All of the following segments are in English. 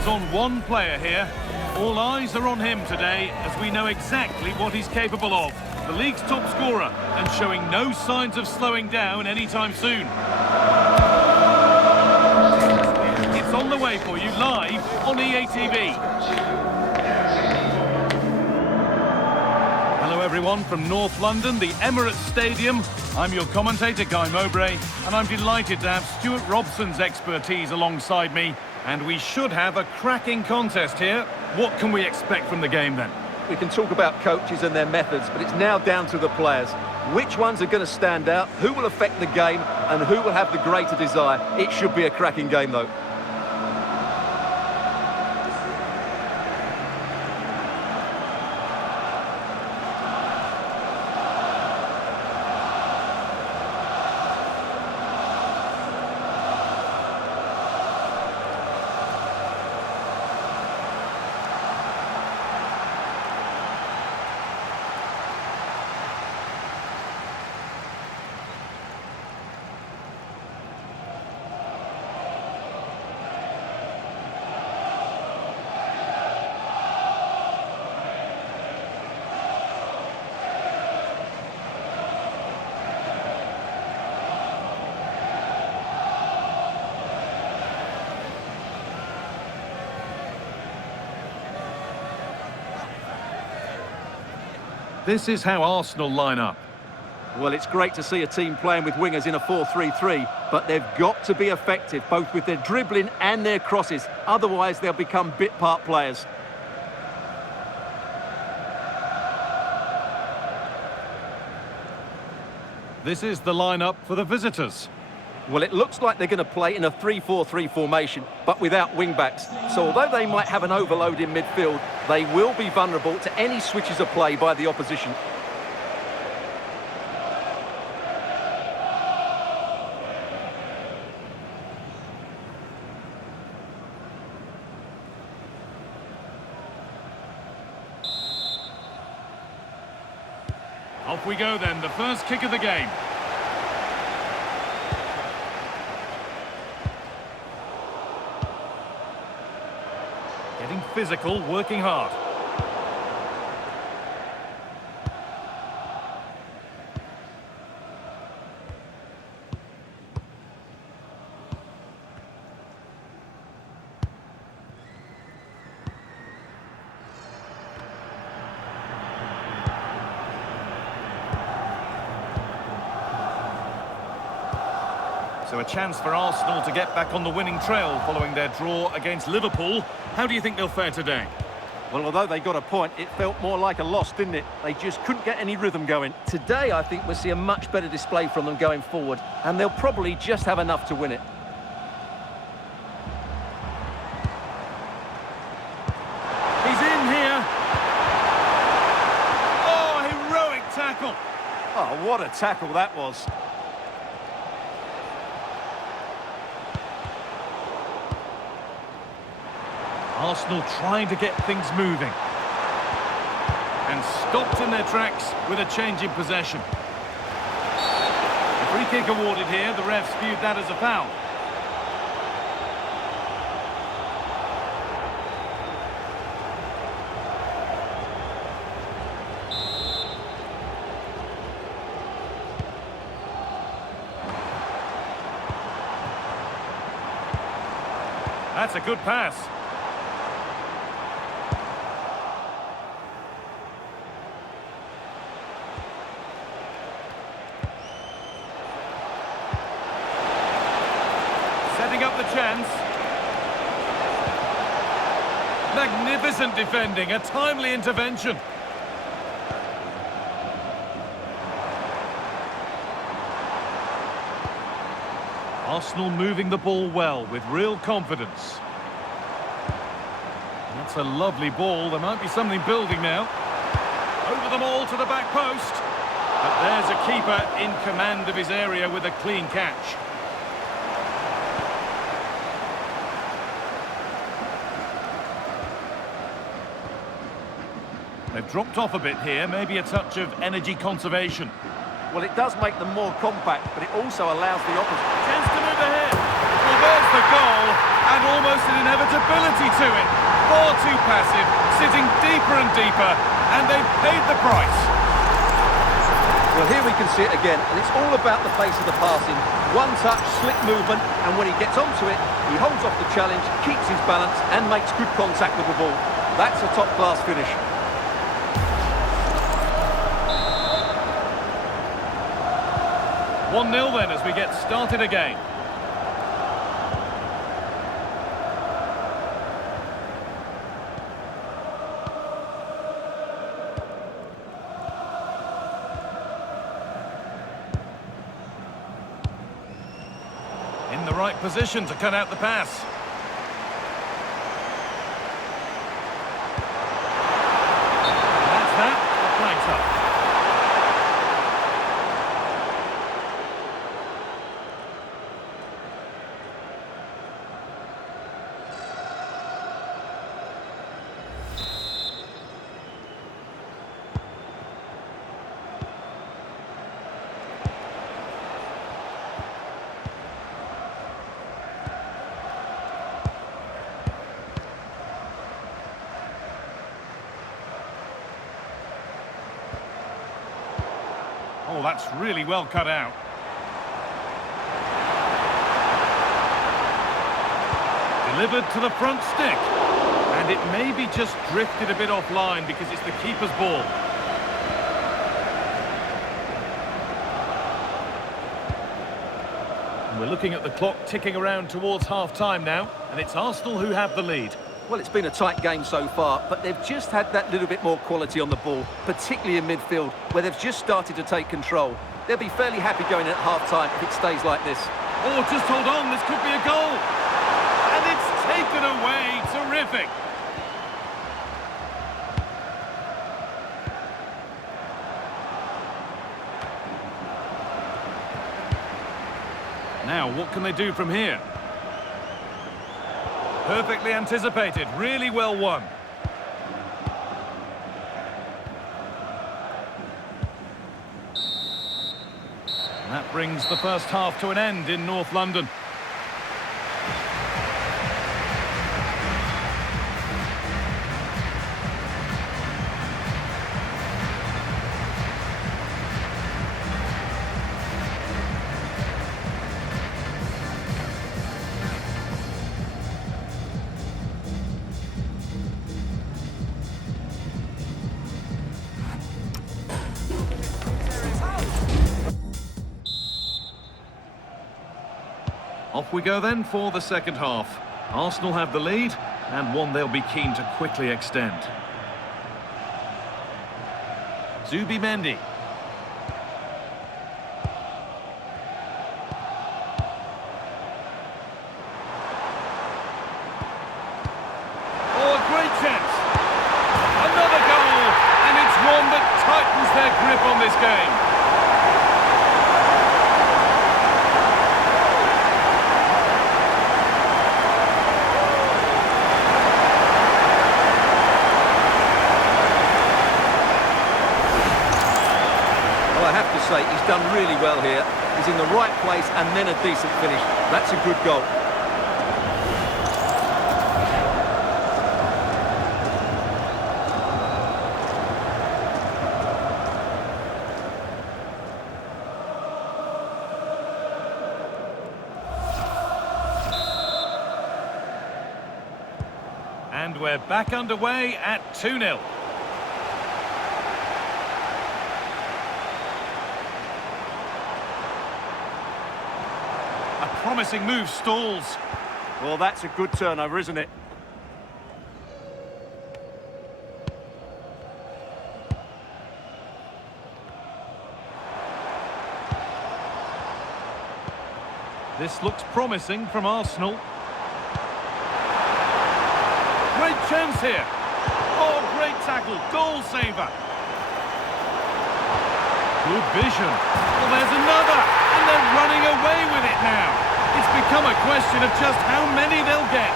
is on one player here. All eyes are on him today, as we know exactly what he's capable of. The league's top scorer, and showing no signs of slowing down anytime soon. It's on the way for you live on EA TV. Hello everyone from North London, the Emirates Stadium. I'm your commentator, Guy Mowbray, and I'm delighted to have Stuart Robson's expertise alongside me. And we should have a cracking contest here. What can we expect from the game then? We can talk about coaches and their methods, but it's now down to the players. Which ones are going to stand out, who will affect the game, and who will have the greater desire? It should be a cracking game, though. This is how Arsenal line up. Well, it's great to see a team playing with wingers in a 4-3-3, but they've got to be effective, both with their dribbling and their crosses. Otherwise, they'll become bit-part players. This is the lineup for the visitors. Well, it looks like they're going to play in a 3-4-3 formation, but without wing-backs. So although they might have an overload in midfield, they will be vulnerable to any switches of play by the opposition. Off we go then, the first kick of the game. Getting physical, working hard. So a chance for Arsenal to get back on the winning trail following their draw against Liverpool. How do you think they'll fare today? Well, although they got a point, it felt more like a loss, didn't it? They just couldn't get any rhythm going. Today, I think we'll see a much better display from them going forward, and they'll probably just have enough to win it. He's in here. Oh, heroic tackle. Oh, what a tackle that was. Arsenal trying to get things moving. And stopped in their tracks with a change in possession. A free kick awarded here, the refs viewed that as a foul. That's a good pass. Setting up the chance. Magnificent defending, a timely intervention. Arsenal moving the ball well with real confidence. That's a lovely ball. There might be something building now. Over them all to the back post. But there's a keeper in command of his area with a clean catch. They've dropped off a bit here, maybe a touch of energy conservation. Well, it does make them more compact, but it also allows the opposite. Chance to move ahead. Well, there's the goal, and almost an inevitability to it. Far too passive, sitting deeper and deeper, and they've paid the price. Well, here we can see it again, and it's all about the pace of the passing. One touch, slick movement, and when he gets onto it, he holds off the challenge, keeps his balance, and makes good contact with the ball. That's a top-class finish. One-nil then as we get started again. In the right position to cut out the pass. That's that. The flank's up. Oh, that's really well cut out. Delivered to the front stick. And it maybe just drifted a bit offline because it's the keeper's ball. And we're looking at the clock ticking around towards half-time now, and it's Arsenal who have the lead. Well, it's been a tight game so far, but they've just had that little bit more quality on the ball, particularly in midfield, where they've just started to take control. They'll be fairly happy going in at half-time if it stays like this. Oh, just hold on, this could be a goal. And it's taken away, terrific. Now, what can they do from here? Perfectly anticipated, really well won. And that brings the first half to an end in North London. Off we go then for the second half. Arsenal have the lead, and one they'll be keen to quickly extend. Zubimendi. Oh, a great chance. Another goal, and it's one that tightens their grip on this game. He's done really well here. He's in the right place and then a decent finish. That's a good goal. And we're back underway at 2-0. Promising move stalls. Well, that's a good turnover, isn't it? This looks promising from Arsenal. Great chance here. Oh, great tackle. Goal saver. Good vision. Well, there's another. And they're running away with it now. It's become a question of just how many they'll get.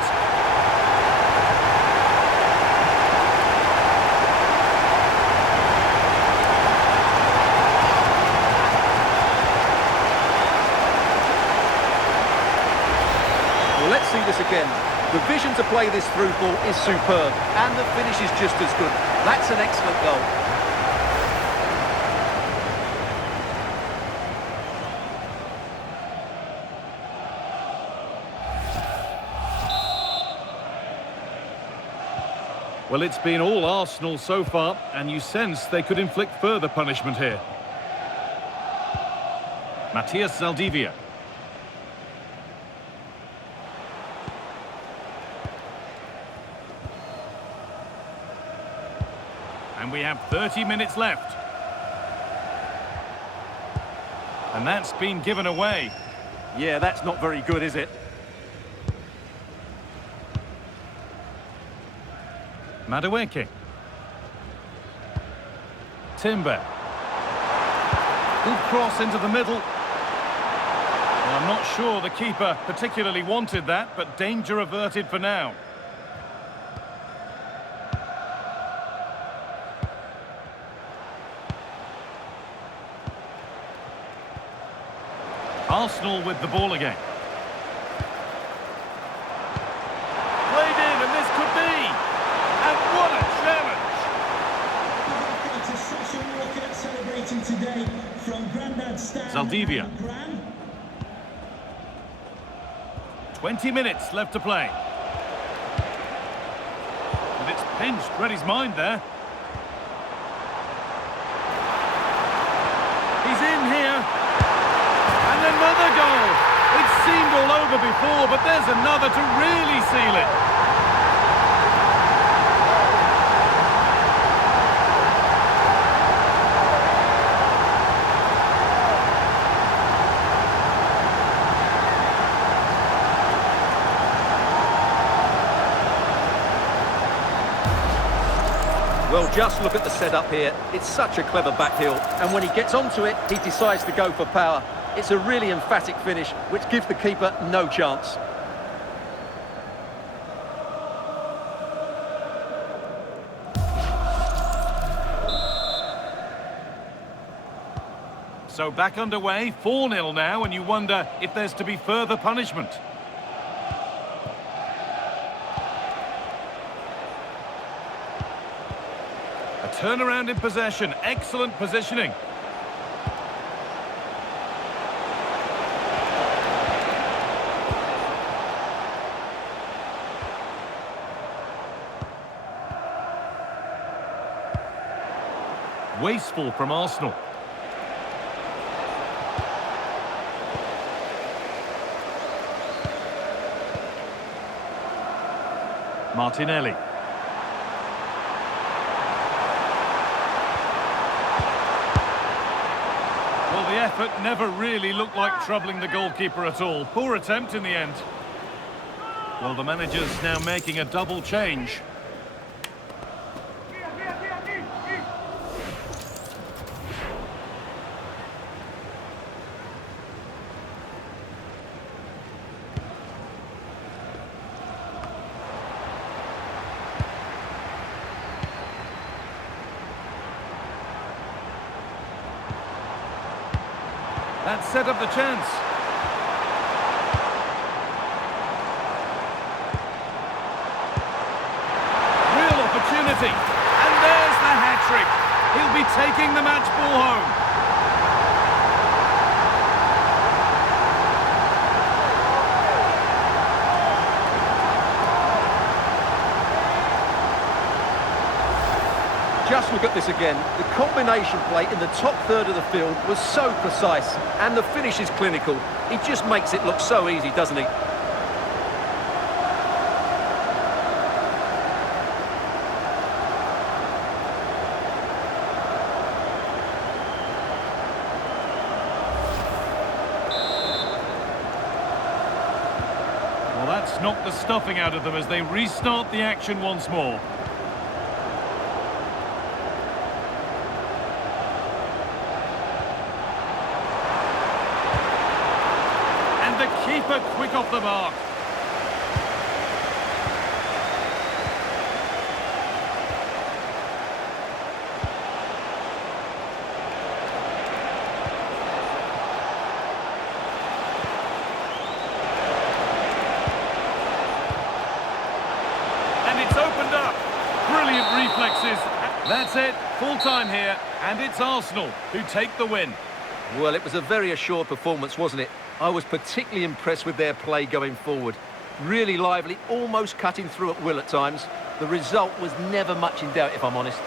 this again. The vision to play this through ball is superb, and the finish is just as good. That's an excellent goal. Well, it's been all Arsenal so far, and you sense they could inflict further punishment here. Matthias Zaldivia. And we have 30 minutes left. And that's been given away. Yeah, that's not very good, is it? Madueke. Timber. Good cross into the middle. Well, I'm not sure the keeper particularly wanted that, but danger averted for now. Arsenal with the ball again. Played in, and this could be. And what a challenge! It's a session looking at celebrating today from Grandad Stan. Zaldivia. 20 minutes left to play. And it's pinched, read his mind there. He's in here. And another goal. It seemed all over before, but there's another to really seal it. Well, just look at the setup here. It's such a clever back heel, and when he gets onto it, he decides to go for power. It's a really emphatic finish, which gives the keeper no chance. So back underway, 4-0 now, and you wonder if there's to be further punishment. A turnaround in possession, excellent positioning. Wasteful from Arsenal. Martinelli. Well, the effort never really looked like troubling the goalkeeper at all. Poor attempt in the end. Well, the manager's now making a double change. That set up the chance. Real opportunity. And there's the hat-trick. He'll be taking the match ball home. Just look at this again. The combination play in the top third of the field was so precise, and the finish is clinical. He just makes it look so easy, doesn't he? Well, that's knocked the stuffing out of them as they restart the action once more. The keeper quick off the mark. reflexes. That's it, full time here, and it's Arsenal who take the win. Well, it was a very assured performance, wasn't it? I was particularly impressed with their play going forward. Really lively, almost cutting through at will at times. The result was never much in doubt, if I'm honest.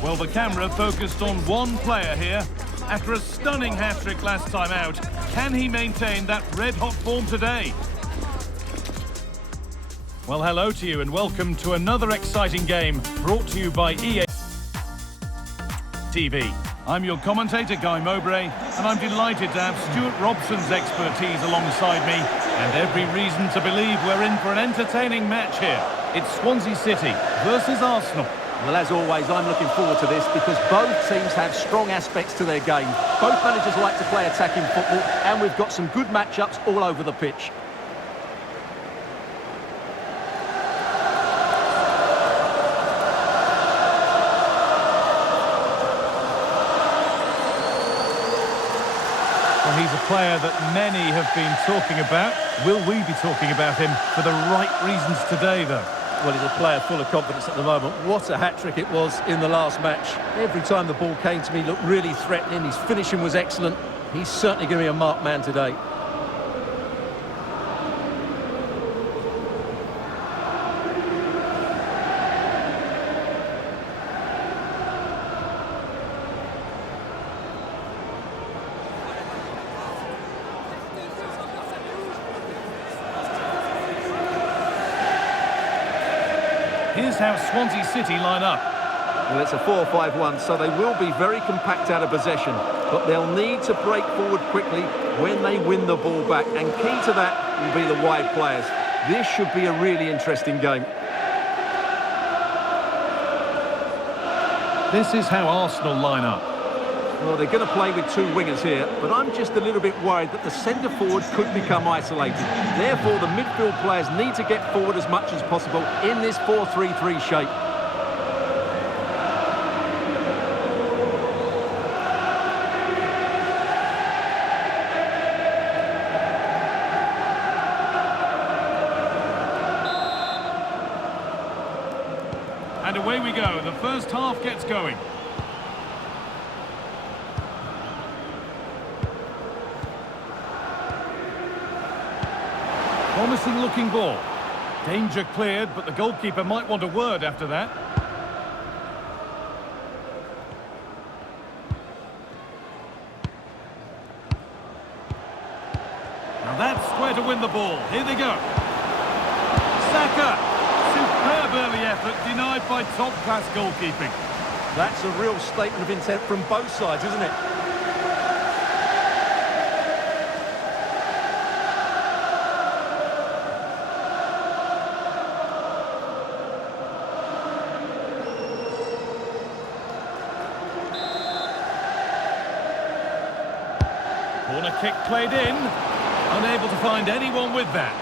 Well, the camera focused on one player here. After a stunning hat-trick last time out, can he maintain that red-hot form today? Well, hello to you and welcome to another exciting game brought to you by EA TV. I'm your commentator, Guy Mowbray, and I'm delighted to have Stuart Robson's expertise alongside me, and every reason to believe we're in for an entertaining match here. It's Swansea City versus Arsenal. Well, as always, I'm looking forward to this because both teams have strong aspects to their game. Both managers like to play attacking football, and we've got some good matchups all over the pitch. Well, he's a player that many have been talking about. Will we be talking about him for the right reasons today, though? Well, he's a player full of confidence at the moment. What a hat-trick it was in the last match. Every time the ball came to me, he looked really threatening. His finishing was excellent. He's certainly going to be a marked man today. Here's how Swansea City line up. Well, it's a 4-5-1, so they will be very compact out of possession, but they'll need to break forward quickly when they win the ball back, and key to that will be the wide players. This should be a really interesting game. This is how Arsenal line up. Well, they're going to play with two wingers here, but I'm just a little bit worried that the centre forward could become isolated. Therefore, the midfield players need to get forward as much as possible in this 4-3-3 shape. And away we go. The first half gets going. Promising looking ball. Danger cleared, but the goalkeeper might want a word after that. Now that's where to win the ball. Here they go. Saka. Superb early effort, denied by top-class goalkeeping. That's a real statement of intent from both sides, isn't it? Corner kick played in. Unable to find anyone with that.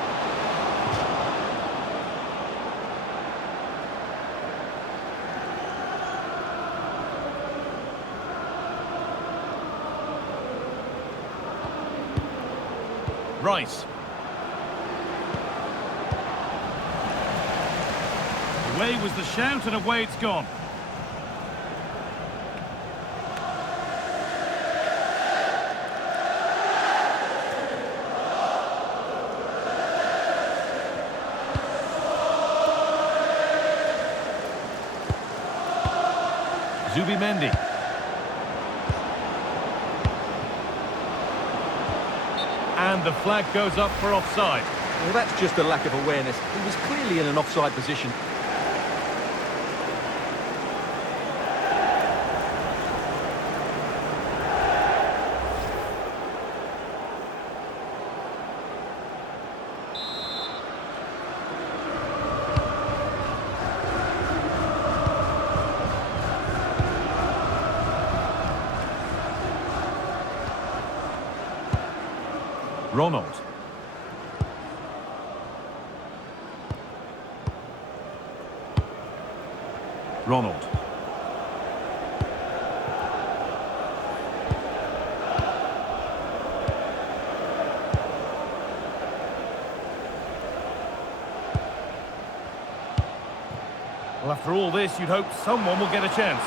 Rice. Away was the shout and away it's gone. Zubimendi. And the flag goes up for offside. Well, that's just a lack of awareness. He was clearly in an offside position. Ronald. Ronald. Well, after all this, you'd hope someone will get a chance.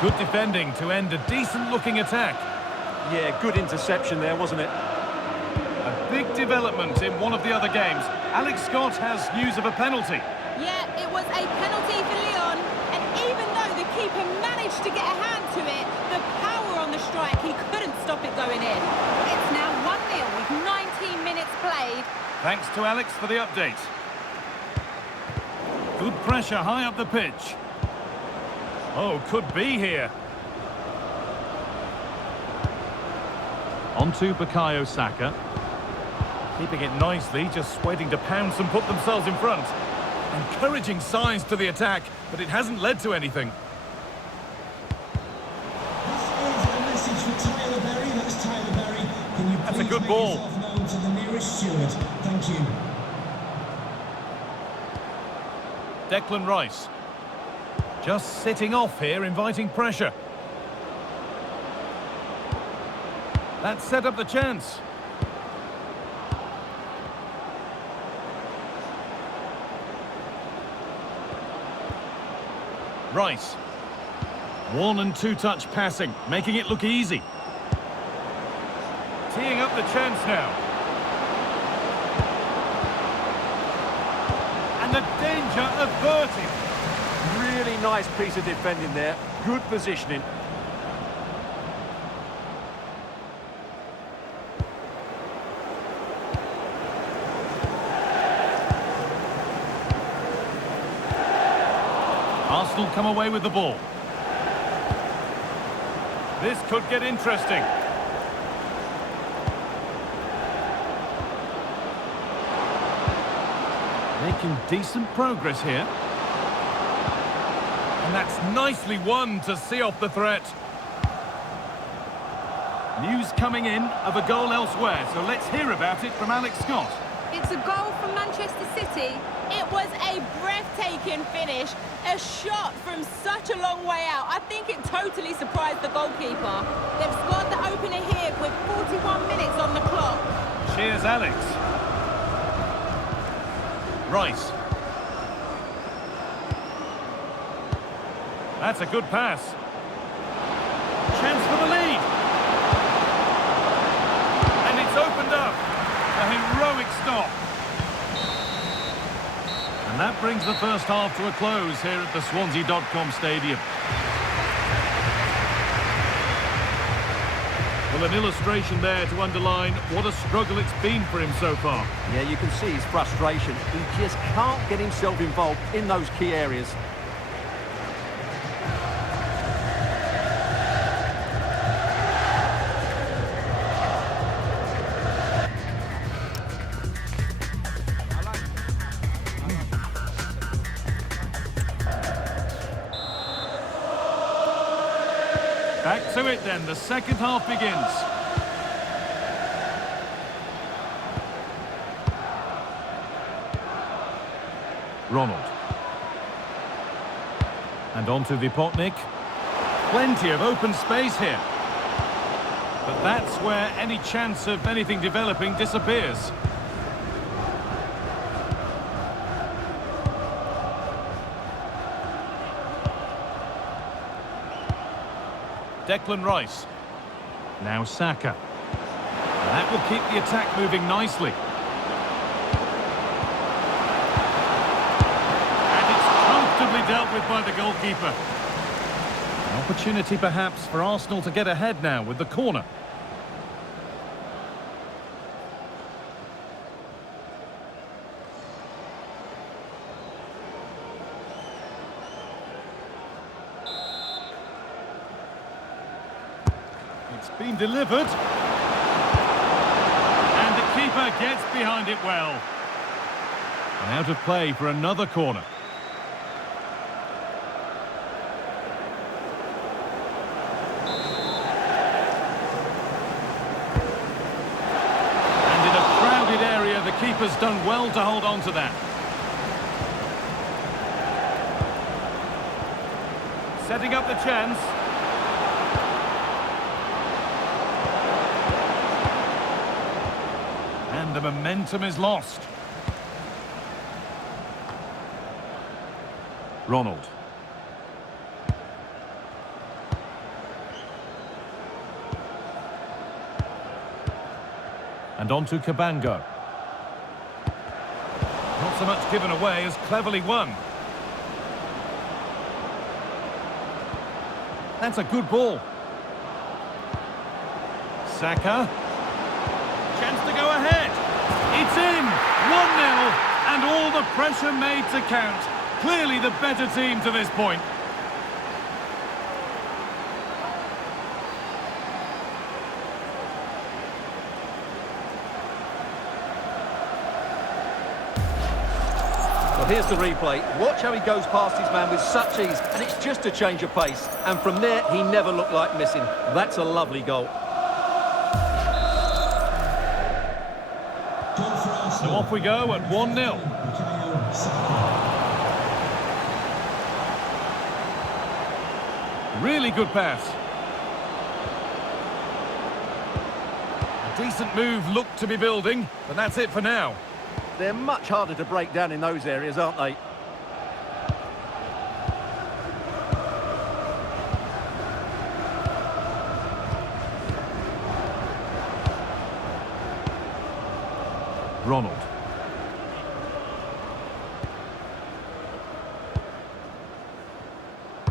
Good defending to end a decent-looking attack. Yeah, good interception there, wasn't it? A big development in one of the other games. Alex Scott has news of a penalty. Yeah, it was a penalty for Lyon, and even though the keeper managed to get a hand to it, the power on the strike, he couldn't stop it going in. It's now 1-0 with 19 minutes played. Thanks to Alex for the update. Good pressure high up the pitch. Oh, could be here. On to Bukayo Saka. Keeping it nicely, just waiting to pounce and put themselves in front. Encouraging signs to the attack, but it hasn't led to anything. This is a message for Tyler Berry. That's Tyler Berry. Can you That's a please good make ball. yourself known to the nearest steward? Thank you. Declan Rice. Just sitting off here, inviting pressure. That set up the chance. Rice. 1- and 2-touch passing, making it look easy. Teeing up the chance now. And the danger averted. Really nice piece of defending there. Good positioning. Arsenal come away with the ball. This could get interesting. Making decent progress here. And that's nicely won to see off the threat. News coming in of a goal elsewhere, so let's hear about it from Alex Scott. It's a goal from Manchester City. It was a breathtaking finish. A shot from such a long way out. I think it totally surprised the goalkeeper. They've scored the opener here with 41 minutes on the clock. Cheers, Alex. Rice. That's a good pass. Chance for the lead. And it's And that brings the first half to a close here at the Swansea.com stadium. Well, an illustration there to underline what a struggle it's been for him so far. Yeah, you can see his frustration. He just can't get himself involved in those key areas. Back to it then, the second half begins. Ronald. And on to Vipotnik. Plenty of open space here. But that's where any chance of anything developing disappears. Declan Rice. Now Saka. That will keep the attack moving nicely. And it's comfortably dealt with by the goalkeeper. An opportunity perhaps for Arsenal to get ahead now with the corner. It's been delivered. And the keeper gets behind it well. And out of play for another corner. And in a crowded area, the keeper's done well to hold on to that. Setting up the chance. And the momentum is lost. Ronald. And on to Cabango. Not so much given away as cleverly won. That's a good ball. Saka. Chance to go ahead. It's in. 1-0. And all the pressure made to count. Clearly the better team to this point. Well, here's the replay. Watch how he goes past his man with such ease, and it's just a change of pace. And from there, he never looked like missing. That's a lovely goal. So off we go at 1-0. Really good pass. A decent move looked to be building, but that's it for now. They're much harder to break down in those areas, aren't they? Ronald.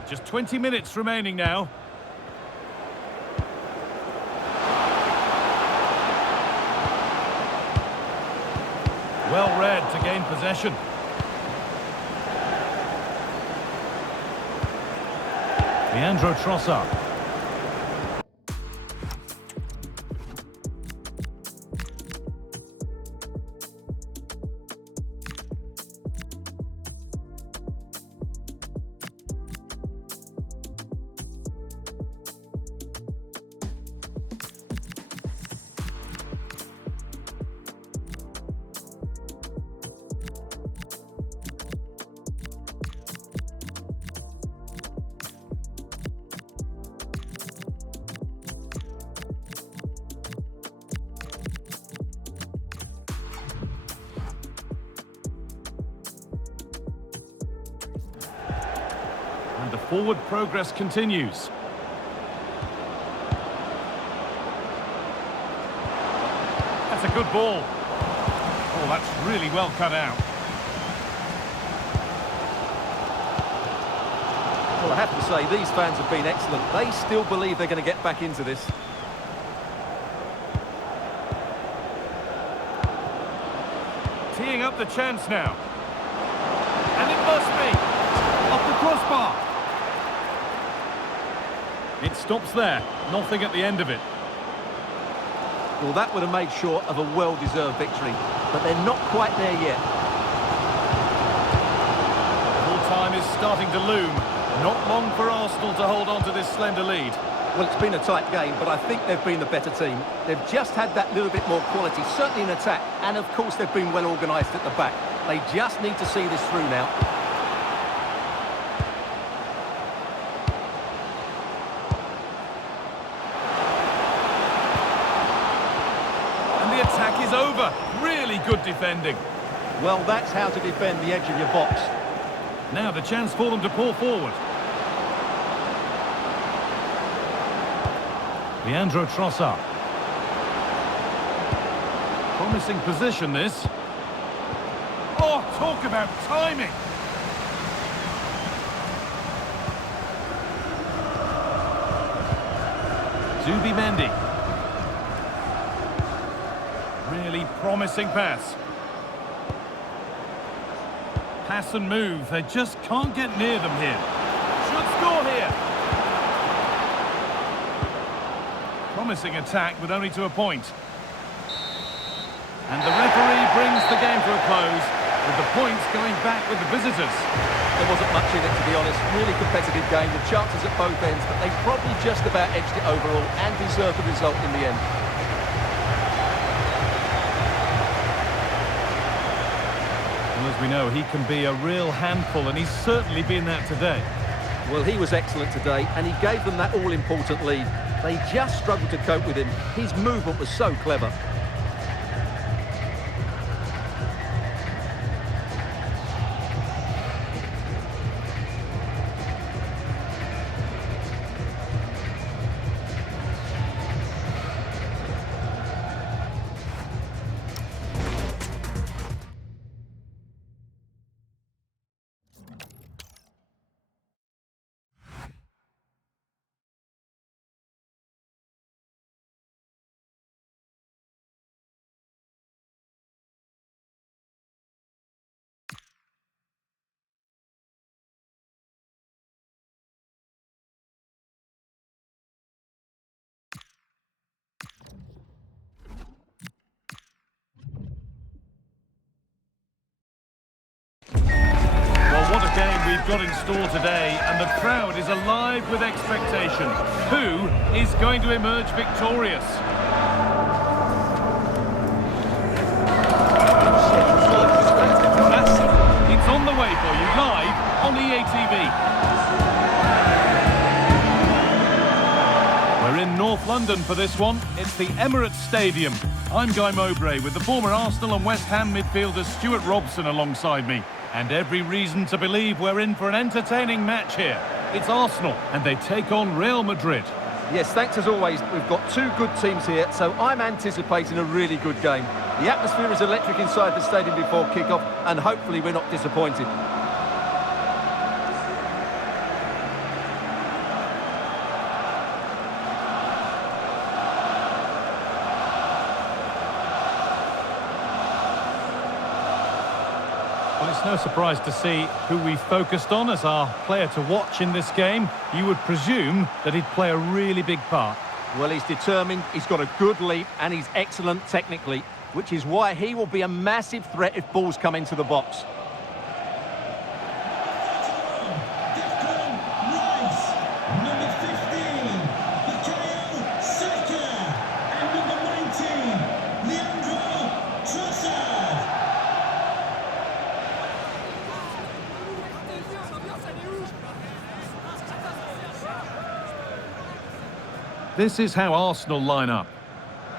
Just 20 minutes remaining now. Well read to gain possession. Leandro Trossard. And the forward progress continues. That's a good ball. Oh, that's really well cut out. Well, I have to say, these fans have been excellent. They still believe they're going to get back into this. Teeing up the chance now. And it must be. Off the crossbar. It stops there. Nothing at the end of it. Well, that would have made sure of a well-deserved victory. But they're not quite there yet. Full time is starting to loom. Not long for Arsenal to hold on to this slender lead. Well, it's been a tight game, but I think they've been the better team. They've just had that little bit more quality, certainly in attack. And, of course, they've been well organised at the back. They just need to see this through now. And the attack is over. Really good defending. Well, that's how to defend the edge of your box. Now the chance for them to pull forward. Leandro Trossard. Promising position, this. Oh, talk about timing! Zubimendi. Really promising pass. Pass and move. They just can't get near them here. Should score here. Promising attack, but only to a point. And the referee brings the game to a close, with the points going back with the visitors. There wasn't much in it, to be honest. Really competitive game, with chances at both ends, but they probably just about edged it overall and deserved the result in the end. Well, as we know, he can be a real handful, and he's certainly been that today. Well, he was excellent today, and he gave them that all-important lead. They just struggled to cope with him. His movement was so clever. What a game we've got in store today, and the crowd is alive with expectation. Who is going to emerge victorious? It's on the way for you, live on EA TV. We're in North London for this one. It's the Emirates Stadium. I'm Guy Mowbray with the former Arsenal and West Ham midfielder Stuart Robson alongside me. And every reason to believe we're in for an entertaining match here. It's Arsenal, and they take on Real Madrid. Yes, thanks as always. We've got two good teams here, so I'm anticipating a really good game. The atmosphere is electric inside the stadium before kick-off, and hopefully we're not disappointed. Well, it's no surprise to see who we focused on as our player to watch in this game. You would presume that he'd play a really big part. Well, he's determined, he's got a good leap, and he's excellent technically, which is why he will be a massive threat if balls come into the box. This is how Arsenal line up.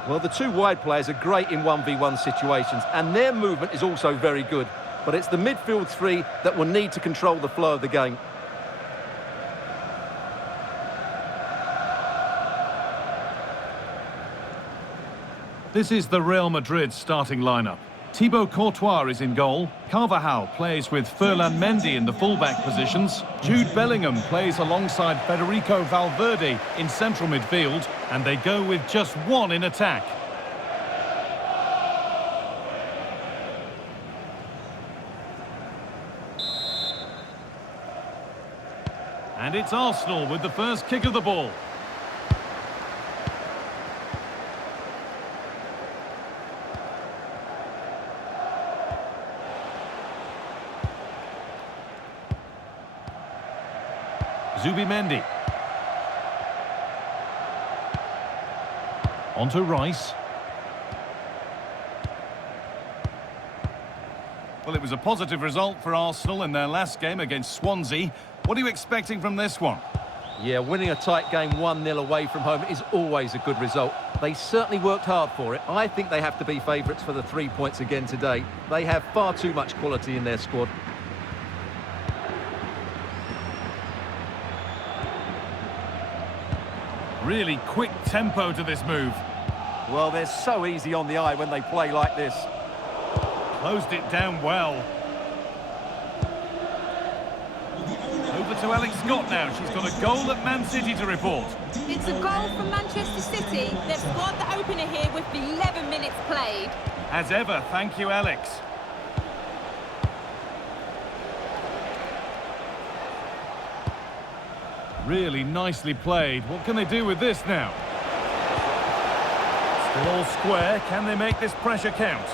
Well, the two wide players are great in 1v1 situations, and their movement is also very good. But it's the midfield three that will need to control the flow of the game. This is the Real Madrid starting lineup. Thibaut Courtois is in goal. Carvajal plays with Ferland Mendy in the fullback positions. Jude Bellingham plays alongside Federico Valverde in central midfield. And they go with just one in attack. And it's Arsenal with the first kick of the ball. Zubimendi. Onto Rice. Well, it was a positive result for Arsenal in their last game against Swansea. What are you expecting from this one? Yeah, winning a tight game 1-0 away from home is always a good result. They certainly worked hard for it. I think they have to be favourites for the 3 points again today. They have far too much quality in their squad. Really quick tempo to this move. Well, they're so easy on the eye when they play like this. Closed it down well. Over to Alex Scott now. She's got a goal at Man City to report. It's a goal from Manchester City. They've scored the opener here with 11 minutes played. As ever, thank you, Alex. Really nicely played. What can they do with this now? Still all square. Can they make this pressure count?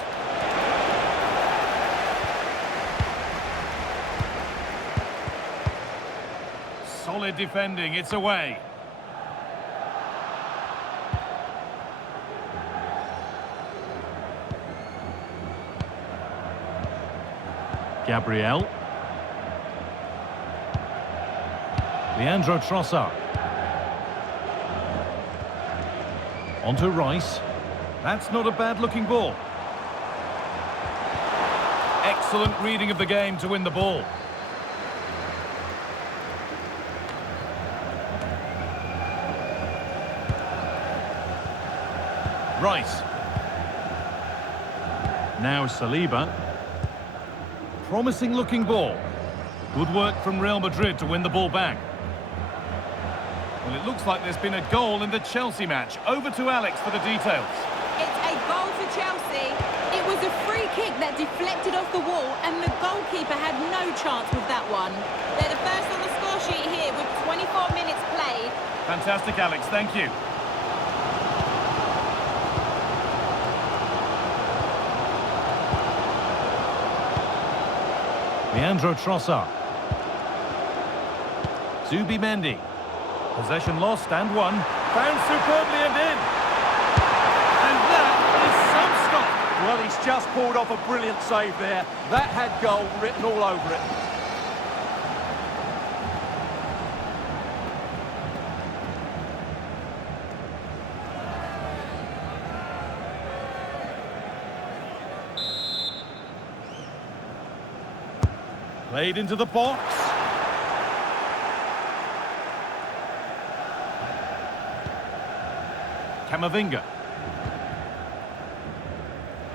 Solid defending. It's away. Gabriel. Leandro Trossard. Onto Rice. That's not a bad-looking ball. Excellent reading of the game to win the ball. Rice. Now Saliba. Promising-looking ball. Good work from Real Madrid to win the ball back. Well, it looks like there's been a goal in the Chelsea match. Over to Alex for the details. It's a goal for Chelsea. It was a free kick that deflected off the wall and the goalkeeper had no chance with that one. They're the first on the score sheet here with 24 minutes played. Fantastic, Alex. Thank you. Leandro Trossard. Zubimendi. Possession lost and won. Found superbly and in. And that is some stop. Well, he's just pulled off a brilliant save there. That had goal written all over it. Played into the box. Camavinga.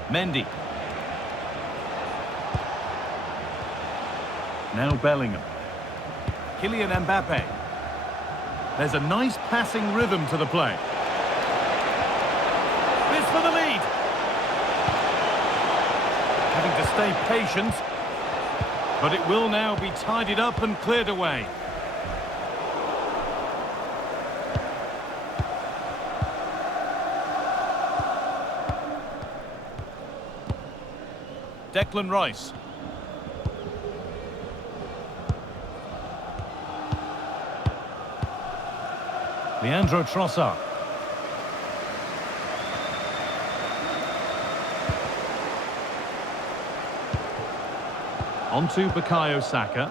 Mendy. Now Bellingham. Kylian Mbappe. There's a nice passing rhythm to the play. This for the lead. Having to stay patient. But it will now be tidied up and cleared away. Declan Rice. Leandro Trossard. Onto Bukayo Saka.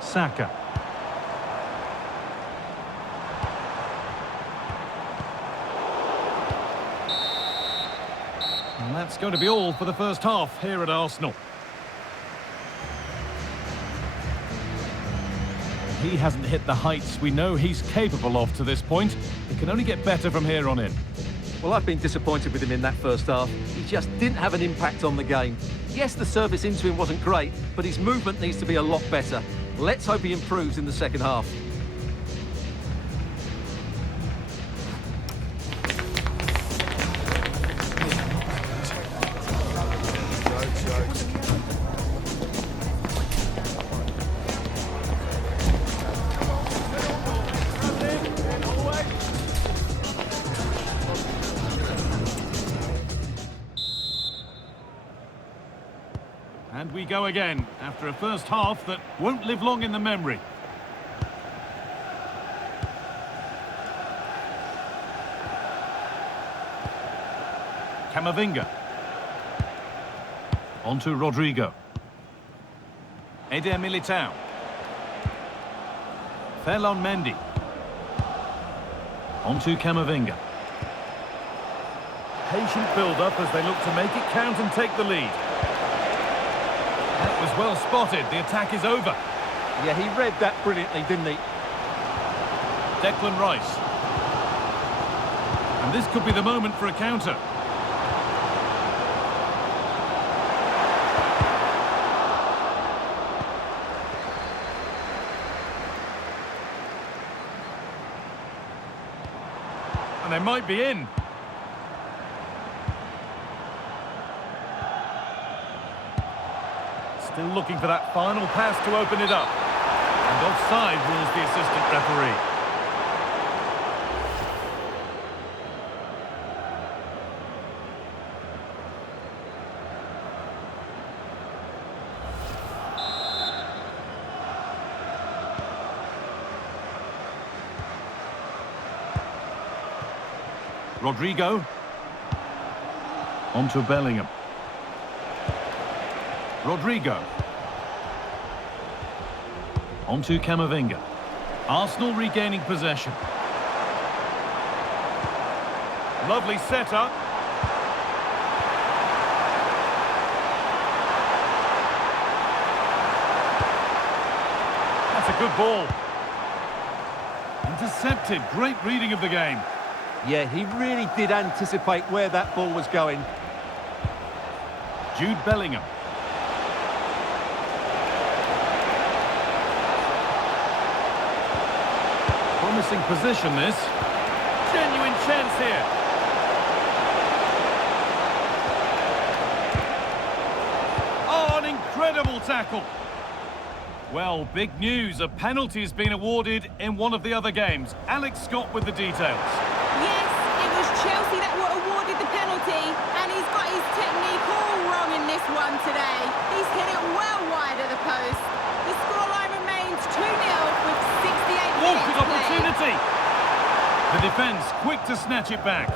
Saka. And that's going to be all for the first half here at Arsenal. He hasn't hit the heights we know he's capable of to this point. It can only get better from here on in. Well, I've been disappointed with him in that first half. He just didn't have an impact on the game. Yes, the service into him wasn't great, but his movement needs to be a lot better. Let's hope he improves in the second half. And we go again, after a first half that won't live long in the memory. Camavinga. On to Rodrigo. Eder Militao. Ferland Mendy. On to Camavinga. Patient build-up as they look to make it count and take the lead. That was well spotted. The attack is over. Yeah, he read that brilliantly, didn't he? Declan Rice. And this could be the moment for a counter. And they might be in. Still looking for that final pass to open it up. And offside rules the assistant referee. Rodrigo. On to Bellingham. Rodrigo. On to Camavinga. Arsenal regaining possession. Lovely setup. That's a good ball. Intercepted. Great reading of the game. Yeah, he really did anticipate where that ball was going. Jude Bellingham. Promising position, this. Genuine chance here. Oh, an incredible tackle. Well, big news. A penalty has been awarded in one of the other games. Alex Scott with the details. Yes, it was Chelsea that were awarded the penalty, and he's got his technique all wrong in this one today. He's hit it well wide of the post. The scoreline remains 2-0 with 68 minutes Good played. opportunity. The defence quick to snatch it back.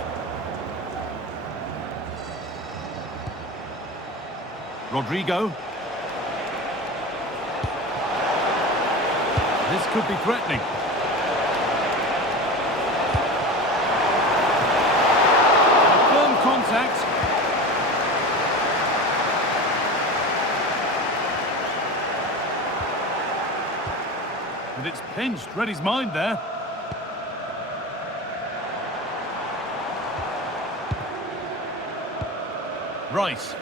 Rodrigo. This could be threatening. Firm contact. And it's pinched. Read his mind there. Rice.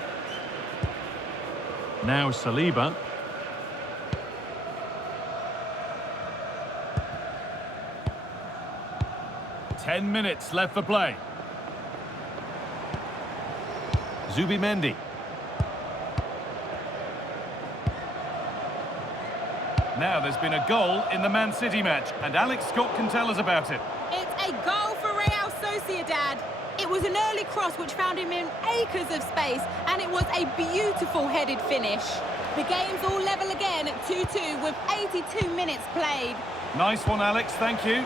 Now Saliba. Ten minutes left for play. Zubimendi. Now there's been a goal in the Man City match, and Alex Scott can tell us about it. It's a goal for Real Sociedad. It was an early cross which found him in acres of space, and it was a beautiful headed finish. The game's all level again at 2-2 with 82 minutes played. Nice one, Alex, thank you.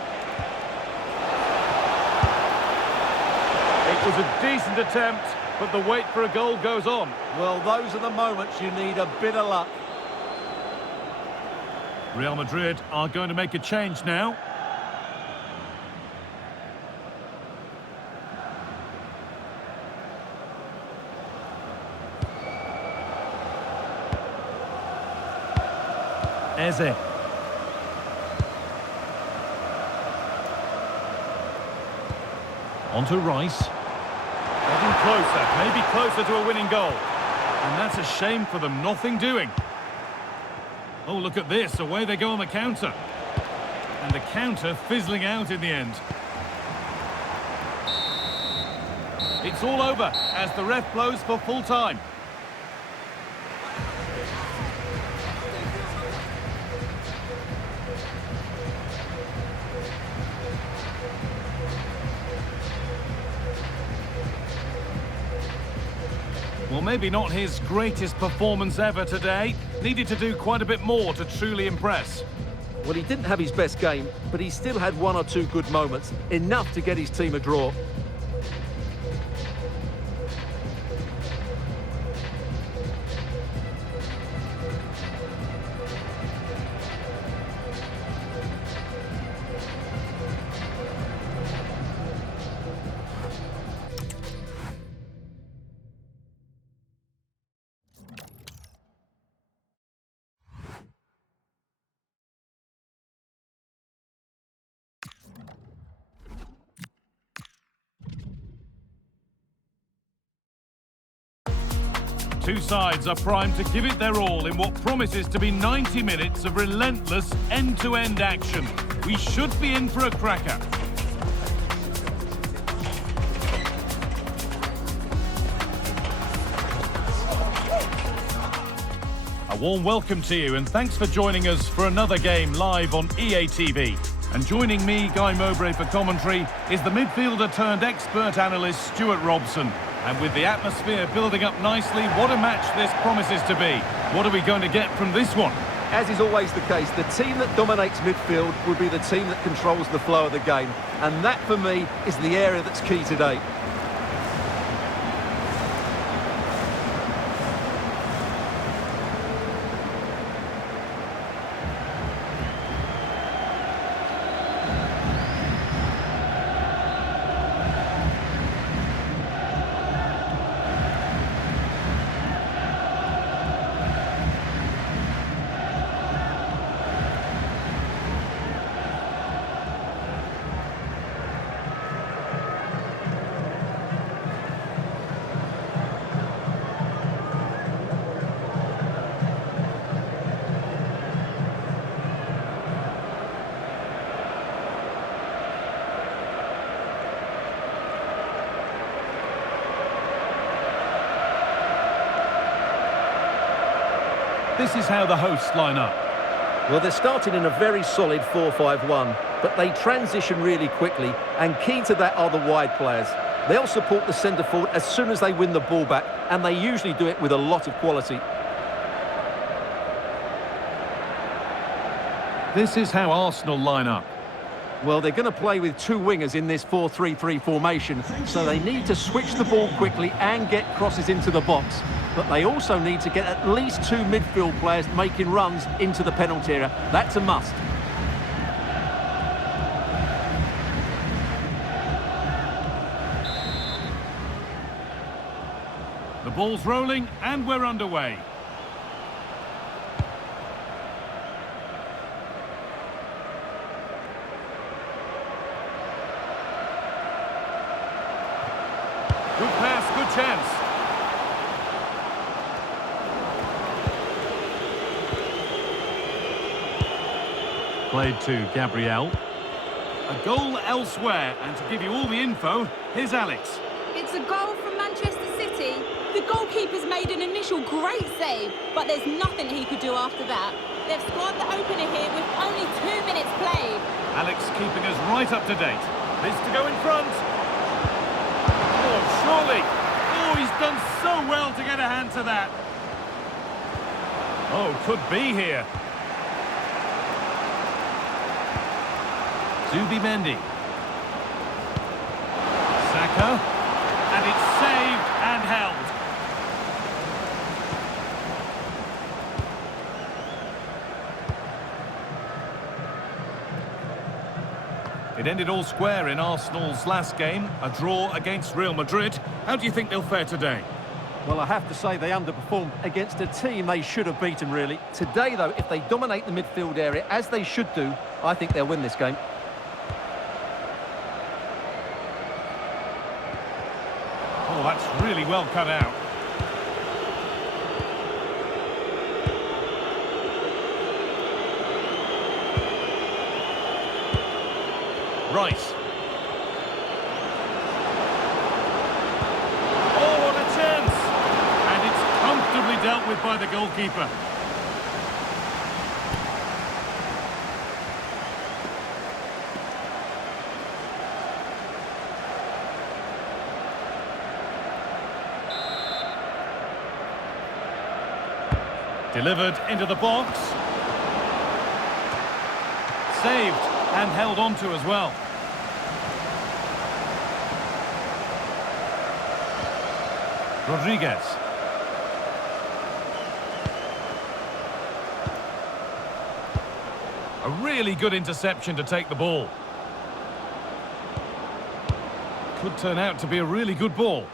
It was a decent attempt, but the wait for a goal goes on. Well, those are the moments you need a bit of luck. Real Madrid are going to make a change now. Eze. On to Rice. closer, maybe closer to a winning goal. And that's a shame for them, nothing doing. Oh, look at this, away they go on the counter. And the counter fizzling out in the end. It's all over as the ref blows for full time. Well, maybe not his greatest performance ever today. Needed to do quite a bit more to truly impress. Well, he didn't have his best game, but he still had one or two good moments, enough to get his team a draw. Two sides are primed to give it their all in what promises to be 90 minutes of relentless end-to-end action. We should be in for a cracker. A warm welcome to you and thanks for joining us for another game live on EA TV. And joining me, Guy Mowbray, for commentary is the midfielder turned expert analyst Stuart Robson. And with the atmosphere building up nicely, what a match this promises to be. What are we going to get from this one? As is always the case, the team that dominates midfield will be the team that controls the flow of the game. And that, for me, is the area that's key today. This is how the hosts line up. Well, they're starting in a very solid 4-5-1, but they transition really quickly, and key to that are the wide players. They'll support the centre forward as soon as they win the ball back, and they usually do it with a lot of quality. This is how Arsenal line up. Well, they're going to play with two wingers in this 4-3-3 formation, so they need to switch the ball quickly and get crosses into the box. But they also need to get at least two midfield players making runs into the penalty area. That's a must. The ball's rolling and we're underway. Good pass, good chance. Played to Gabriel. A goal elsewhere, and to give you all the info, here's Alex. It's a goal from Manchester City. The goalkeeper's made an initial great save, but there's nothing he could do after that. They've scored the opener here with only 2 minutes played. Alex keeping us right up to date. This to go in front. Oh, surely. Oh, he's done so well to get a hand to that. Oh, could be here. Zubimendi. Saka. And it's saved and held. It ended all square in Arsenal's last game, a draw against Real Madrid. How do you think they'll fare today? Well, I have to say they underperformed against a team they should have beaten, really. Today, though, if they dominate the midfield area, as they should do, I think they'll win this game. Oh, Oh, that's really well cut out. Rice. Oh, what a chance! And it's comfortably dealt with by the goalkeeper. Delivered into the box. Saved and held on to as well. Rodriguez. A really good interception to take the ball. Could turn out to be a really good ball.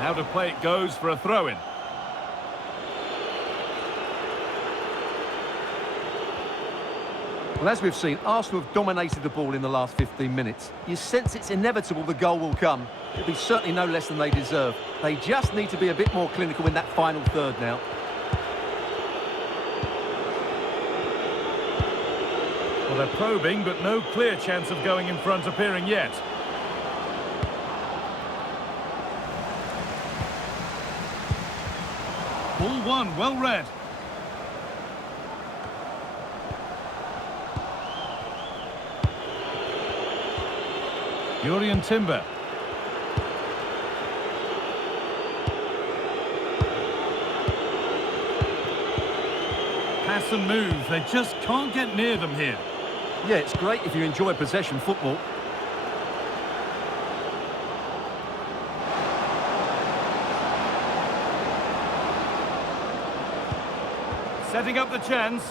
Out of play it goes for a throw-in. Well, as we've seen, Arsenal have dominated the ball in the last 15 minutes. You sense it's inevitable the goal will come. It'll be certainly no less than they deserve. They just need to be a bit more clinical in that final third now. Well, they're probing, but no clear chance of going in front appearing yet. Ball one, well read. Jurrien Timber. Pass and move, they just can't get near them here. Yeah, it's great if you enjoy possession football. Setting up the chance.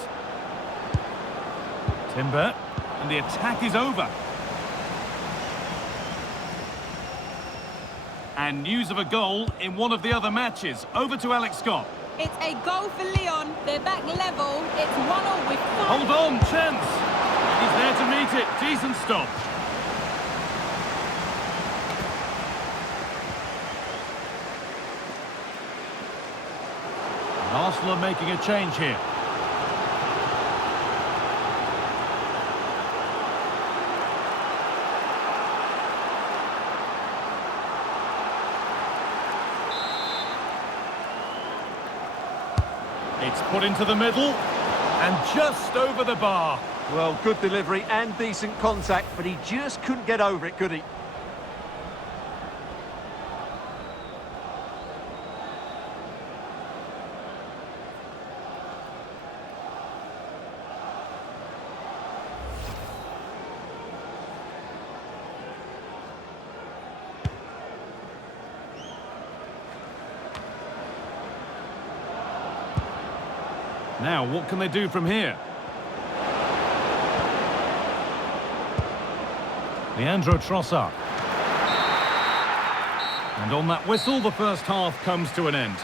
Timber, and the attack is over. And news of a goal in one of the other matches. Over to Alex Scott. It's a goal for Lyon. They're back level. It's 1-1 with 5. Hold on, chance. He's there to meet it. Decent stop. Arsenal are making a change here. It's put into the middle and just over the bar. Well, good delivery and decent contact, but he just couldn't get over it, could he? Now, what can they do from here? Leandro Trossard. And on that whistle, the first half comes to an end.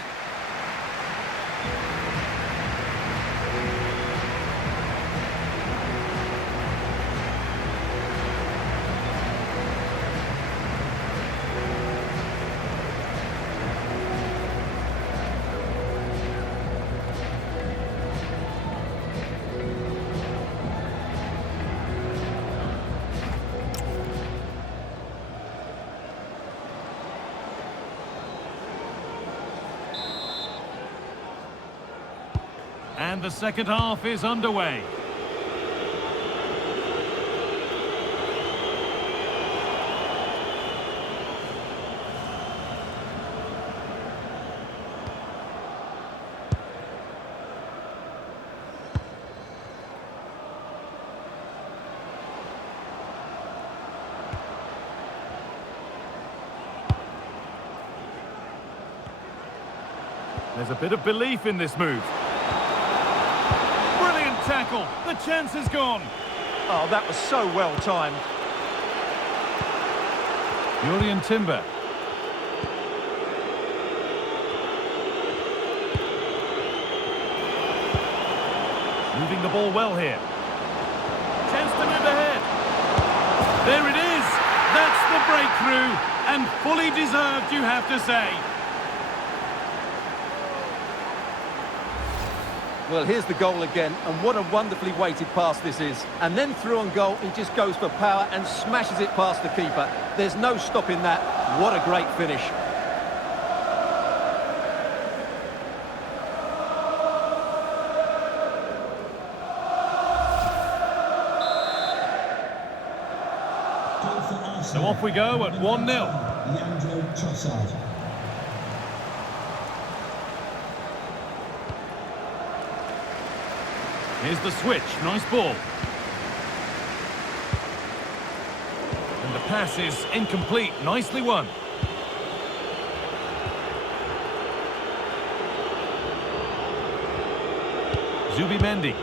And the second half is underway. There's a bit of belief in this move. Tackle. The chance is gone. Oh, that was so well timed. Jurrien Timber. Moving the ball well here. Chance to move ahead. There it is. That's the breakthrough. And fully deserved, you have to say. Well, here's the goal again, and what a wonderfully weighted pass this is. And then through on goal, he just goes for power and smashes it past the keeper. There's no stopping that. What a great finish. So off we go at 1-0. Here's the switch, nice ball. And the pass is incomplete, nicely won. Zubimendi.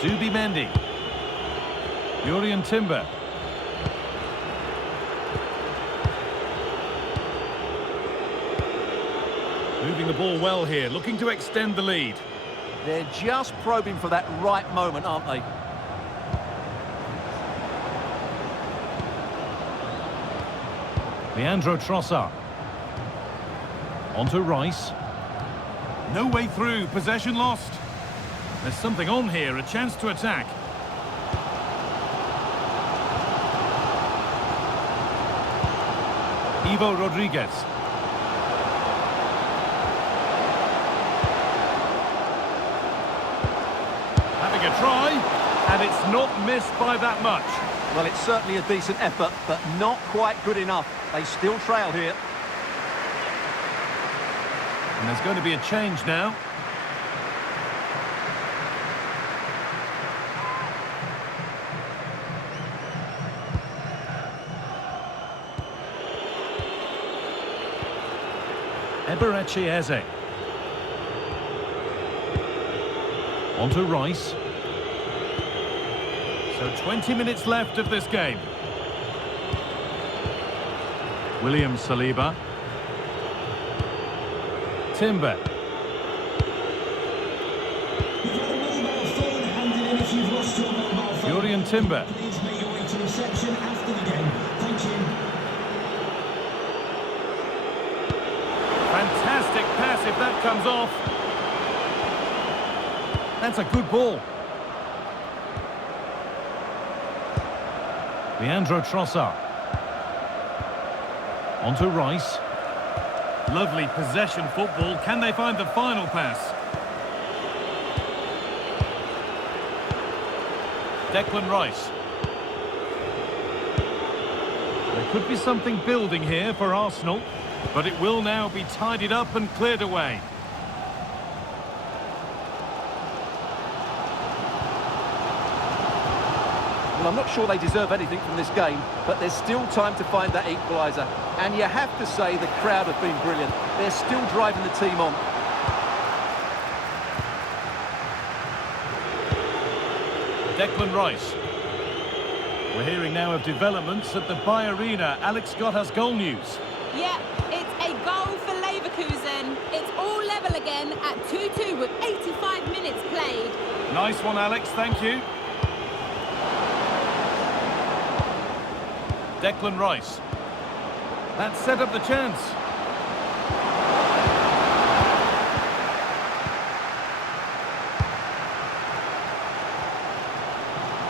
Zubimendi. Jurriën Timber. Moving the ball well here, looking to extend the lead. They're just probing for that right moment, aren't they? Leandro Trossard. On to Rice. No way through, possession lost. There's something on here, a chance to attack. Ivo Rodriguez. Having a try, and it's not missed by that much. Well, it's certainly a decent effort, but not quite good enough. They still trail here. And there's going to be a change now. Eberechi Eze. On to Rice. So 20 minutes left of this game. William Saliba. Timber. Jurriën Timber. Please make your way to reception after the game. Thank you. Fantastic pass if that comes off. That's a good ball. Leandro Trossard. On to Rice. Lovely possession football. Can they find the final pass? Declan Rice. There could be something building here for Arsenal, but it will now be tidied up and cleared away. Well, I'm not sure they deserve anything from this game, but there's still time to find that equaliser. And you have to say the crowd have been brilliant. They're still driving the team on. Declan Rice. We're hearing now of developments at the Bay Arena. Alex Scott has goal news. Yeah, it's a goal for Leverkusen. It's all level again at 2-2 with 85 minutes played. Nice one, Alex, thank you. Declan Rice. That set up the chance.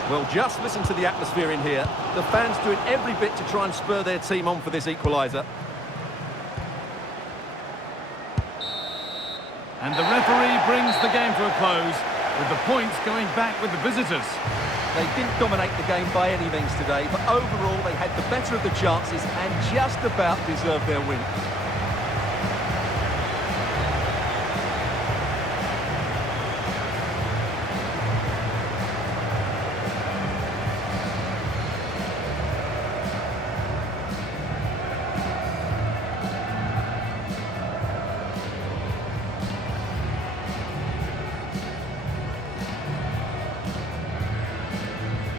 Well, just listen to the atmosphere in here. The fans doing every bit to try and spur their team on for this equaliser. And the referee brings the game to a close, with the points going back with the visitors. They didn't dominate the game by any means today, but overall they had the better of the chances and just about deserved their win.